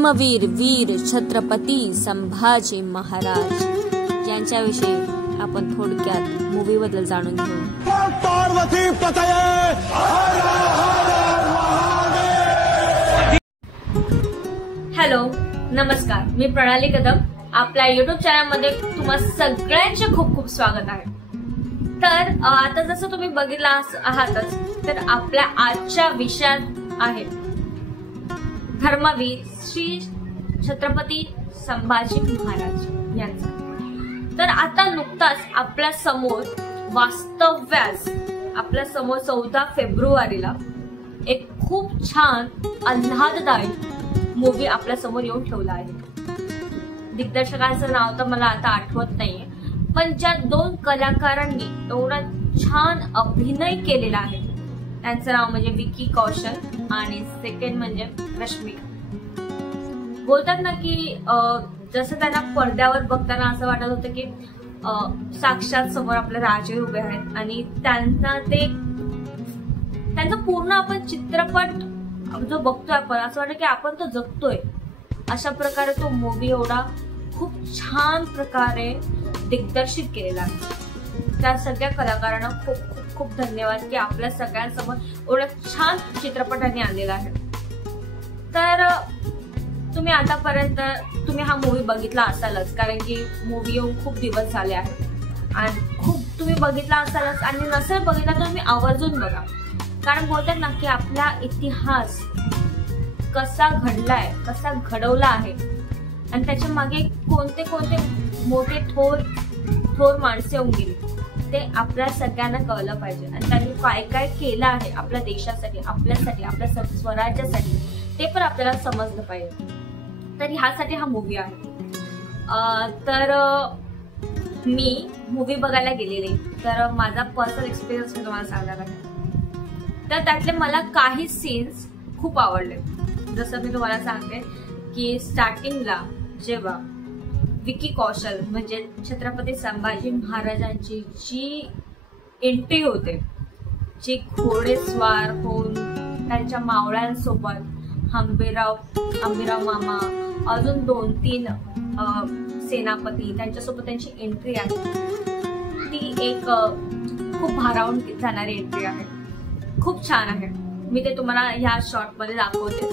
धर्मवीर वीर छत्रपती संभाजी महाराज यांच्याविषयी आपण थोडक्यात मूवी बद्दल जाणून घेऊ। हॅलो, नमस्कार, मी प्रणाली कदम। आपल्या YouTube चॅनल मध्ये तुम्हा सगळ्यांचे खूप खूप स्वागत आहे। तर आता जसं तुम्ही बघितला आहातच, तर आपल्या आजच्या विषयात आहे धर्मवीर श्री छत्रपती संभाजी महाराज यांचा। तर आता नुकताच आपल्या समोर वास्तव्यास आपल्या समोर 14 फेब्रुवारीला एक खूप छान आल्हाददायी मूवी आपल्या समोर येऊन ठेवला आहे। दिग्दर्शकाचं नाव तर मला आता आठवत नाहीये, पण ज्या दोन कलाकारांनी एवढा छान अभिनय केलेला आहे त्यांचं नाव म्हणजे विकी कौशल आणि सेकंड म्हणजे रश्मिका। बोलतात ना की जसं त्यांना पडद्यावर बघताना असं वाटत होतं की साक्षात समोर आपले राजे उभे आहेत आणि त्यांचा पूर्ण आपण चित्रपट जो बघतोय आपण असं वाटतं की आपण तो जगतोय। अशा प्रकारे तो मूवी एवढा खूप छान प्रकारे दिग्दर्शित केलेला आहे। त्या सगळ्या कलाकारांना खूप खूप खूप धन्यवाद की आपल्या सगळ्यांसमोर एवढा छान चित्रपटाने आणलेला आहे। तर तुम्ही आतापर्यंत हा मूवी बघितला असालच, कारण की मूवी येऊन खूप दिवस झाले आहेत आणि खूप तुम्ही बघितला असालच, आणि नसेल बघितला तर तुम्ही आवर्जून बघा। कारण बोलतात ना की आपला इतिहास कसा घडलाय, कसा घडवला आहे आणि त्याच्या मागे कोणते कोणते मोठे थोर माणसे होऊन गेली ते आपल्या सगळ्यांना कळलं पाहिजे आणि त्यांनी काय काय केलं आहे आपल्या देशासाठी, आपल्यासाठी, आपल्या स्वराज्यासाठी ते पण आपल्याला समजलं पाहिजे। तर ह्यासाठी हा मूवी आहे। तर मी मूवी बघायला गेलेली, तर माझा पर्सनल एक्सपिरियन्स मी तुम्हाला सांगणार आहे। तर त्यातले मला काही सीन्स खूप आवडले। जसं मी तुम्हाला सांगते की स्टार्टिंगला जेव्हा विकी कौशल म्हणजे छत्रपती संभाजी महाराजांची जी एंट्री होते, जी घोडेस्वार होऊन त्यांच्या मावळ्यांसोबत अंबिराव मामा अजून 2-3 सेनापती त्यांच्यासोबत त्यांची एंट्री आहे, ती एक खूप भारावून जाणारी एंट्री आहे। खूप छान आहे। मी ते तुम्हाला ह्या शॉर्ट मध्ये दाखवते,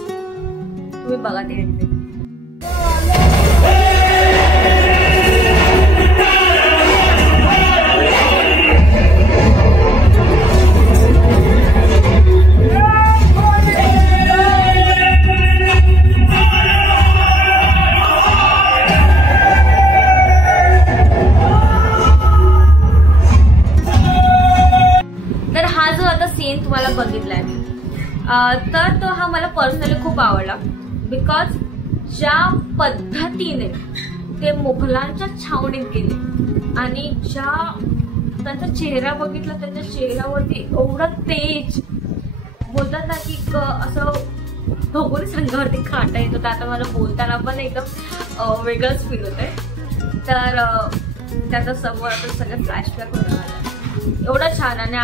तुम्ही बघा ते एंट्री। तुम्हाला बघितलाय तर तो हा मला पर्सनली खूप आवडला, बिकॉज ज्या पद्धतीने ते मुघलांच्या छावणीत गेले आणि ज्या त्यांचा चेहरा बघितला, त्यांच्या चेहऱ्यावरती एवढं तेज, बोलतात ना की असं भगोरी संघावरती काटा येत होता। आता मला बोलताना पण एकदम वेगळंच फील होतंय। तर त्याचा समोर आता सगळं फ्लॅशबॅक होऊन आला, एवढं छान। आणि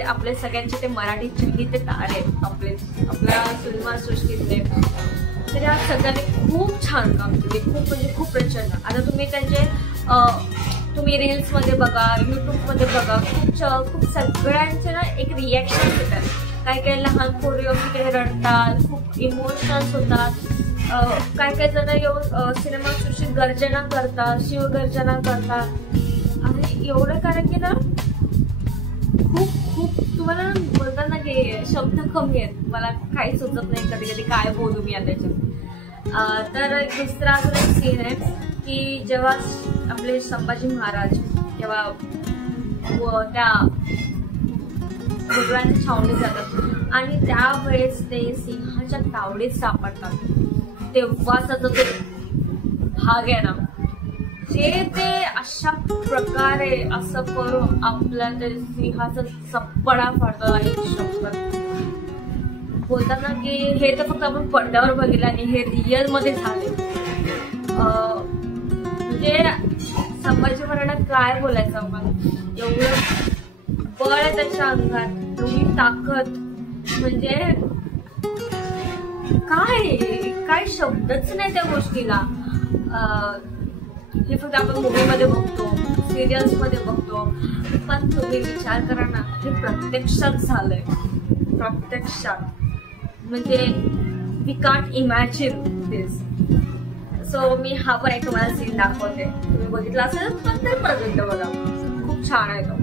आपले सगळ्यांचे ते मराठी चहिते तारे आपल्या सिनेमा सृष्टीतले, तर या सगळ्यांनी खूप छान काम केले, खूप म्हणजे खूप प्रचंड। आता तुम्ही रील्स मध्ये बघा, युट्यूब मध्ये बघा, खूप सगळ्यांचे ना एक रिॲक्शन येतात। काही लहान पोरी तिकडे रडतात, खूप इमोशन्स होतात, काही जण येऊन सिनेमा सृष्टीत गर्जना करतात, शिवगर्जना करतात। आणि एवढं कारण की ना खूप तुम्हाला बोलताना की शब्द कमी आहेत, मला काही सुचत नाही कधी कधी काय बोलू मी त्याच्यात। तर दुसरा अजून एक सीन आहे की जेव्हा आपले संभाजी महाराज जेव्हा त्या मुघलांच्या छावणीत जातात आणि त्यावेळेस ते सिंहाच्या तावडीत सापडतात, तेव्हाचा जो भाग आहे ना, ते अशा प्रकारे असं करून आपल्या ते सिंहाचा चप्पडा फाडतो आहे शब्द। बोलतात ना की हे तर फक्त आपण पडद्यावर बघितलं आणि हे रिअल मध्ये झाले। म्हणजे संभाजी महाराजांना काय बोलायचं आपण, एवढं बळ आहे त्याच्या अंगात, एवढी ताकद, म्हणजे काय शब्दच नाही त्या गोष्टीला. हे फक्त आपण मूवी मध्ये बघतो, सिरियल्स मध्ये बघतो, पण तुम्ही विचार करा ना, हे प्रत्यक्षात झालंय. प्रत्यक्षात म्हणजे we can't imagine this. So मी हा पण एक तुम्हाला सीन दाखवते, तुम्ही बघितला असेल पण तरी परत एकदा बघा, खूप छान आहे तो.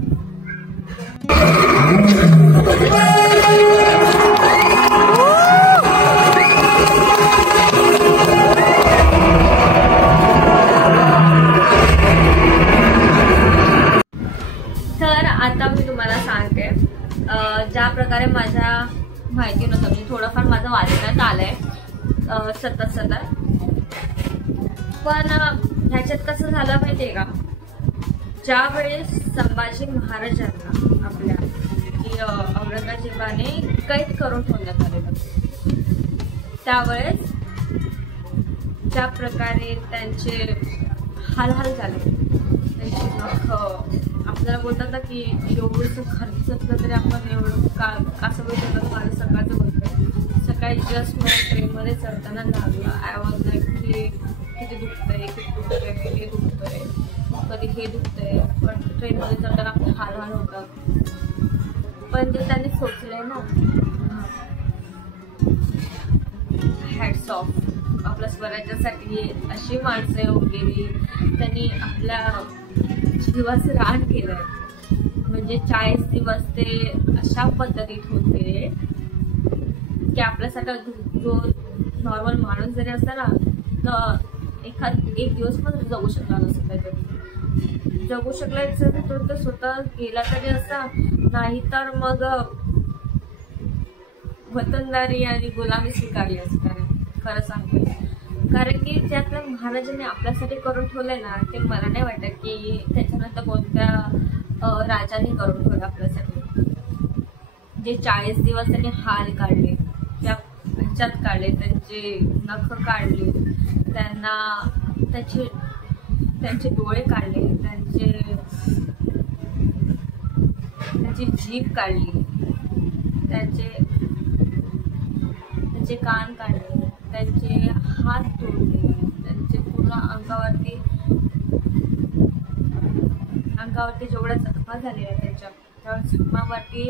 तर आता मी तुम्हाला सांगते, ज्या प्रकारे माझ्या माहितीनुसार म्हणजे थोडंफार माझं वाचण्यात आलंय सतत, पण ह्याच्यात कसं झालं माहितीये का, ज्या वेळेस संभाजी महाराजांना आपल्या औरंगजेबाने कैद करून ठेवण्यात आलेलं, त्यावेळेस ज्या प्रकारे त्यांचे हालहाल झाले, त्यांची नख, आपल्याला बोलतात ना की एवढंसं खर्च असलं तरी आपण एवढं असं बोलतो. माझं सकाळचं बोलतोय, सकाळी जस्ट मला ट्रेनमध्ये चढताना लागलं. आय वॉज लाईक की किती दुखतंय, किती दुखतंय, कधी हे दुखतंय, पण ट्रेनमध्ये चढताना आपले हालहाल होतात. पण जे त्यांनी सोचलंय ना, हॅट्स ऑफ, आपल्या स्वराज्यासाठी अशी माणसं येऊन गेली, त्यांनी आपल्या जीवाचं रान केलंय. म्हणजे 40 दिवस ते अशा पद्धतीत होते की आपल्यासाठी जो नॉर्मल माणूस जरी असला ना, तर एक दिवस पण जगू शकला नसता. तरी जगू शकलाय तर स्वतः गेला तरी असा, नाही तर मग वतनदारी आणि गुलामी स्वीकारली असते, खरं सांगते. कारण की जे आपल्या महाराजांनी आपल्यासाठी करून ठेवलंय ना, ते मला नाही वाटत की त्याच्यानंतर कोणत्या राजाने करून ठेवलं आपल्यासाठी. जे 40 दिवस त्यांनी हाल काढले, त्या ह्याच्यात काढले, त्यांचे नख काढले, त्यांना त्यांचे डोळे काढले, त्यांची जीभ काढली, त्यांचे कान काढले, त्यांचे हात तोडले, त्यांचे पूर्ण अंगावरती जेवढ्या जखमा झालेल्या त्या जखमावरती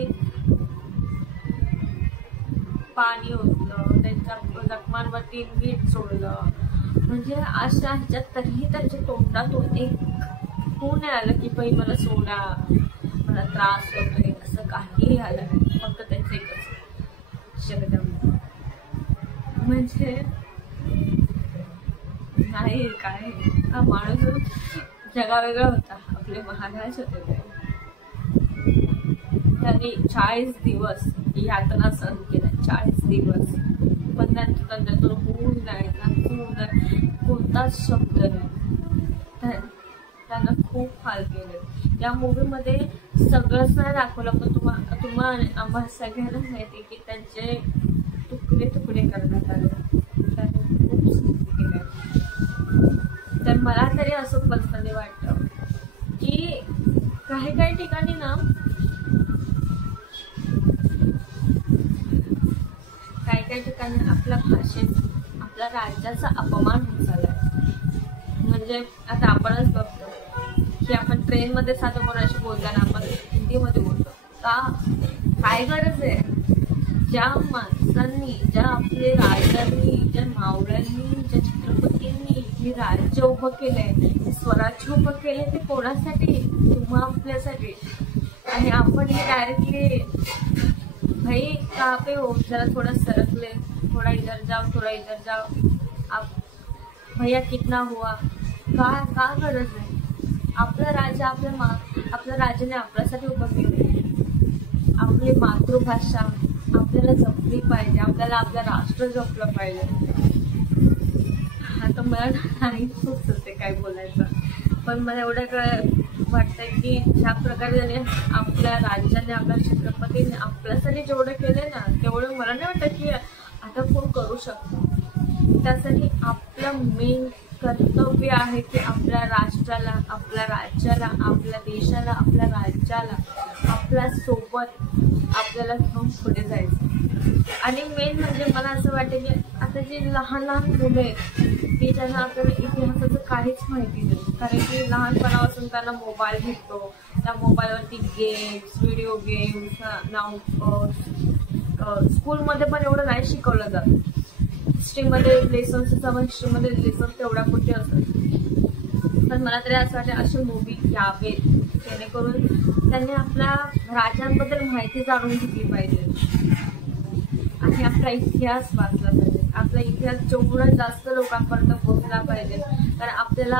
पाणी ओतलं, त्यांच्या जखमांवरती मीठ सोडलं. म्हणजे अशा ह्याच्यात तरीही त्यांच्या तोंडातून एक होऊन नाही आलं की बाई मला सोडा, मला त्रास होतोय, असं काहीही आलं नाही. फक्त त्यांचं एकच जगदंबा. म्हणजे नाही काय, हा माणूस जगावेगळा होता. आपले महाराज होते ते, त्यांनी 40 दिवस यातना सहन केल्या. 40 दिवस, पण त्यांच्यातून होऊ नाही, कोणताच शब्द नाही. त्यांना खूप हाल केले. या मूवी मध्ये सगळंच नाही दाखवलं, पण तुम्हाला आम्हाला सगळ्यांना माहिती की त्यांचे तुकडे तुकडे करण्यात आले. त्यांनी खूप चुकी केल्या. तर मला तरी असं पर्सनली वाटतं की काही ठिकाणी ना, काही ठिकाणी आपल्या भाषेत, आपल्या राज्याचा अपमान होत झालाय. म्हणजे आता आपणच बघतो की आपण ट्रेनमध्ये साधं कोणाशी बोलताना आपण हिंदीमध्ये बोलतो का? काय गरज आहे? ज्या माणसांनी, ज्या आपले राजांनी, ज्या मावळ्यांनी, ज्या छत्रपतींनी हे राज्य उभं केलंय, स्वराज्य उभं केलंय, ते कोणासाठी? तुम्हा आपल्यासाठी. आणि आपण हे डायरेक्टली भाई कहाँ पे हो, जरा थोड़ा सरकले, थोड़ा इधर जाओ, आप भैया कितना हुआ, का गरज आहे? आपला राजा, आपल्या राजाने आपल्यासाठी उभं केलंय. आपली मातृभाषा आपल्याला जपली पाहिजे, आपल्याला आपलं राष्ट्र जपलं पाहिजे. आता मला नाही सुचते काय बोलायचं, पण मला एवढं काय वाटतंय की ज्या प्रकारे त्याने आपल्या राज्याने, आपल्या छत्रपतीने आपल्यासाठी जेवढं केलंय ना, तेवढं मला नाही वाटत की आता कोण करू शकतो. त्यासाठी आपलं मेन कर्तव्य आहे की आपल्या राष्ट्राला, आपल्या राज्याला, आपल्या देशाला, आपल्या राज्याला आपल्या सोबत आपल्याला घेऊन पुढे जायचं. आणि मेन म्हणजे मला असं वाटतं की आता जी लहान लहान मुलं आहेत की ज्यांना आपल्याला इतिहासाचं काहीच माहिती नाही, कारण की लहानपणापासून त्यांना मोबाईल भेटतो, त्या मोबाईलवरती गेम्स, व्हिडिओ गेम्स, स्कूलमध्ये पण एवढं नाही शिकवलं जात. हिस्ट्रीमध्ये लेसन्स, हिस्ट्रीमध्ये लेसन तेवढ्या कुठे असतात. पण मला तरी असं वाटतं असे मूवी यावेत जेणेकरून त्यांनी आपल्या राजांबद्दल माहिती जाणून घेतली पाहिजे आणि आपला इतिहास वाचला पाहिजे. आपला इतिहास जेवढा जास्त लोकांपर्यंत पोहोचला पाहिजे, कारण आपल्याला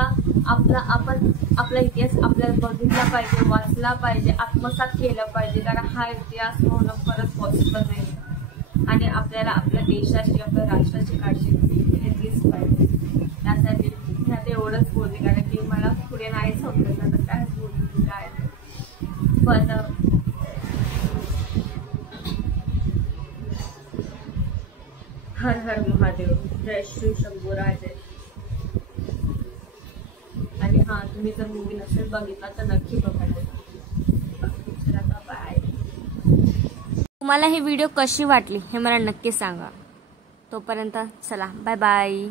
आपला इतिहास आपल्याला बघितला पाहिजे, वाचला पाहिजे, आत्मसात केला पाहिजे, कारण हा इतिहास होणं परत पॉसिबल नाही आणि आपल्याला आपल्या देशाची, आपल्या राष्ट्राची काळजी घेतलीच पाहिजे. त्यासाठी मी आता एवढंच बोलते, कारण की मला पुढे नाही समजत आता काय बोलते काय. पण हर हर महादेव, जय श्री शंभूराजे. आणि हा, तुम्ही जर मूवी नसेल बघितला तर नक्की बघायला. बाय. तुम्हाला ही व्हिडिओ कशी वाटली हे मला नक्की सांगा. तोपर्यंत चला, बाय बाय.